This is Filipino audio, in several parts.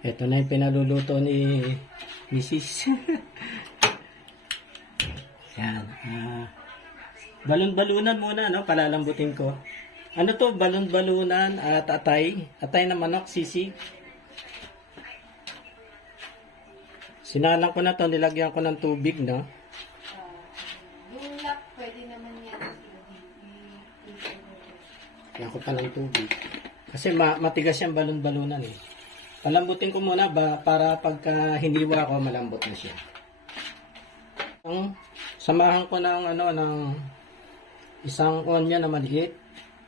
Ito na yung pinaluluto ni Mrs. Yan. Balon-balunan muna, no? Palalambutin ko. Ano to? Balon-balunan at atay. Atay na manok, sisig. Sinalang ko na to, nilagyan ko ng tubig, no? Yung lock, pwede naman yan. Lagyan ko pa ng tubig. Kasi matigas yung balon-balunan, eh. Palambutin ko muna para pagka hiniwa ko, malambot na siya. Samahan ko ng isang onion na maliit,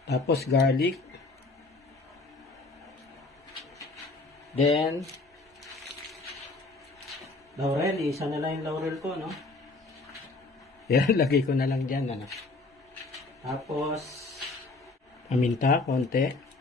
tapos garlic, then laurel. Isa na lang yung laurel ko, no? Yan, lagay ko na lang dyan, ano? Tapos paminta konti.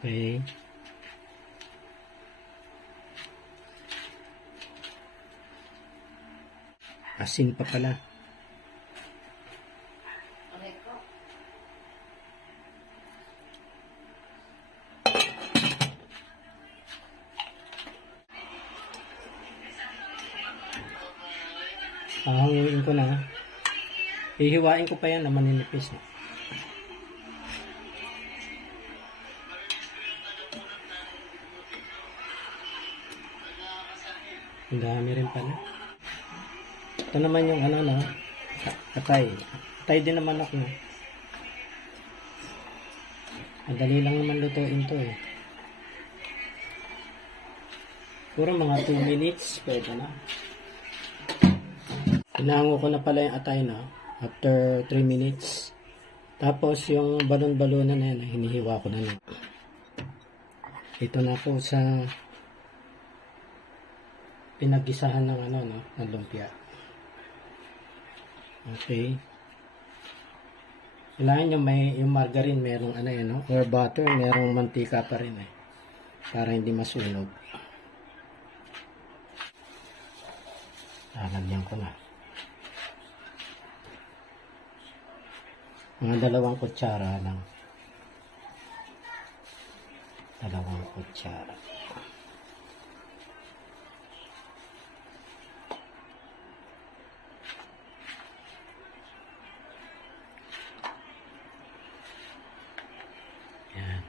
Okay. Asin pa pala. Okay ko. Hangin ko na. Hihiwain ko pa yan na maninipis na. Ang dami rin pala. Ito naman yung no? Atay. Atay din naman ako. Madali lang naman lutuin to, eh. Puro mga 2 minutes, pwede na. Inango ko na pala yung atay na after 3 minutes. Tapos yung balon-balunan na yan, hinihiwa ko na lang. Ito na po sa pinag-isahan ng ng lumpia. Okay. Kailangan yung margarine, merong or butter, merong mantika pa rin, eh. Para hindi masunog. Lalagyan ko na. Mga 2 kutsara lang. 2 kutsara. Yan.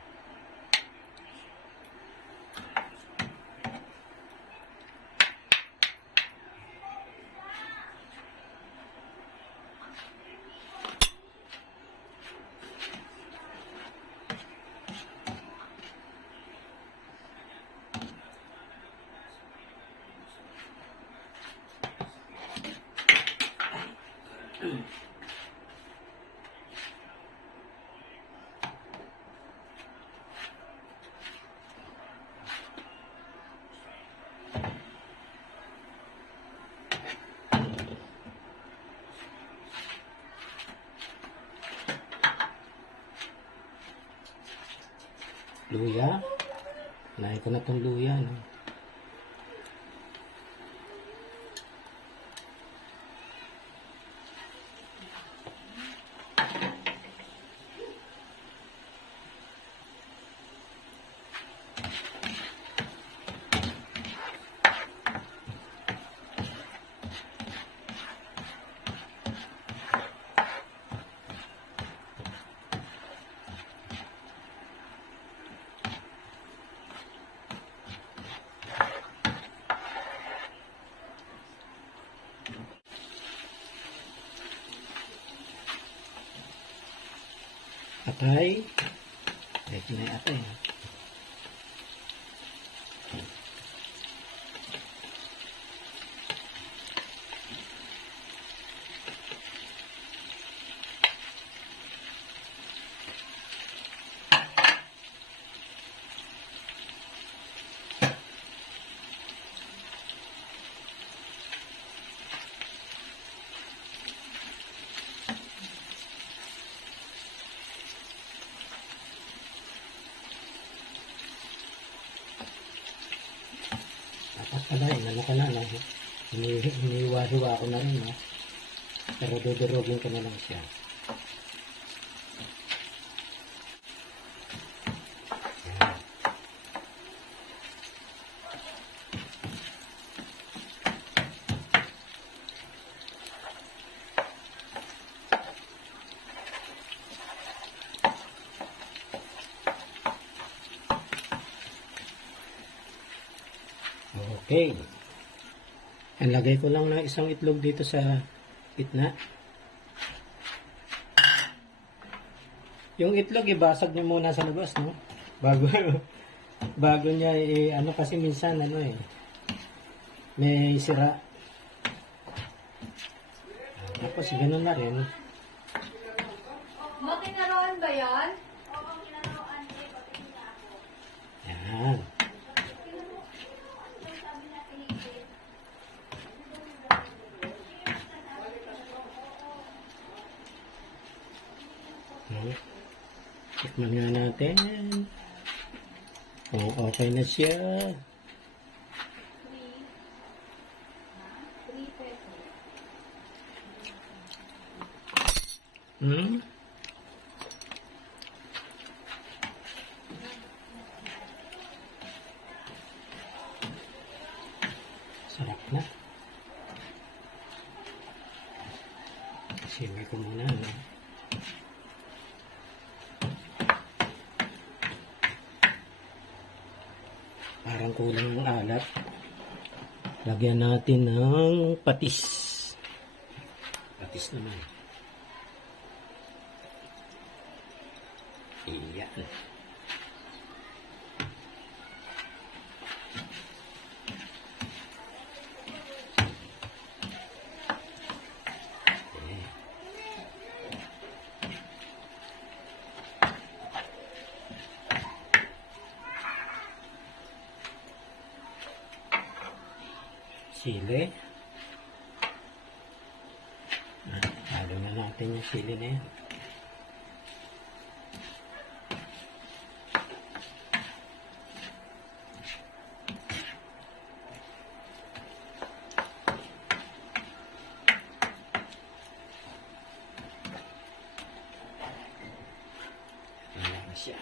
Luya. Nahin ko na itong luya, no? Atay. Ito na yung atay, no? Aba, inano ko na, no? Hiniwa-hiwa ko na rin, no? Pero dudurugin ko na lang siya. Yan. Okay. Ang lagay ko lang ng isang itlog dito sa gitna. Yung itlog, ibasag niyo muna sa labas, no? Bago niya, ano kasi minsan, ano may sira. Tapos, ganun na rin. Makinaroon ba yan? Yan. Tikman nga natin. Oh, okay na siya. 3 pesos. Hmm? Sarap na. Simay ko muna, no? Parang kulang ng alat. Lagyan natin ng patis. Patis naman. Iyan. Sili. Halo na natin yung sili na yan. Ayan na siya.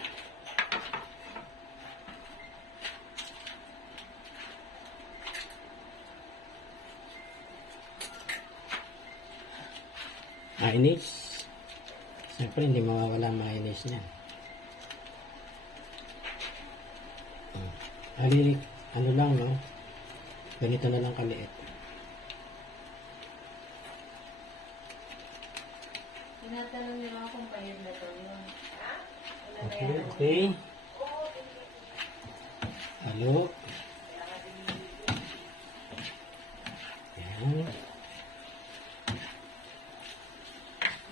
Mayonnaise. Siyempre, hindi mawawala mayonnaise niyan. Ano lang, no? Ganito na lang kaliit. Tinatanong nila kung bayad na to yun. Okay, okay. Halo. Yan.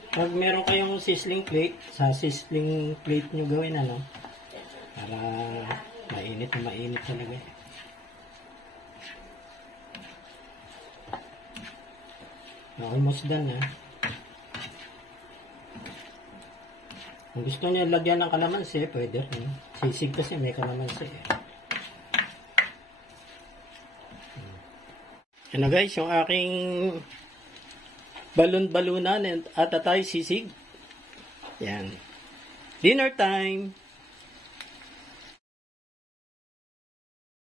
Pag meron kayong sizzling plate, sa sizzling plate nyo gawin, ano? Para mainit na mainit talaga. Almost done, ha? Kung gusto niya lagyan ng kalamansi, pwede rin. Sisig kasi may kalamansi, Yan na guys, yung aking balon-balunan at atay sisig. Yan. Dinner time!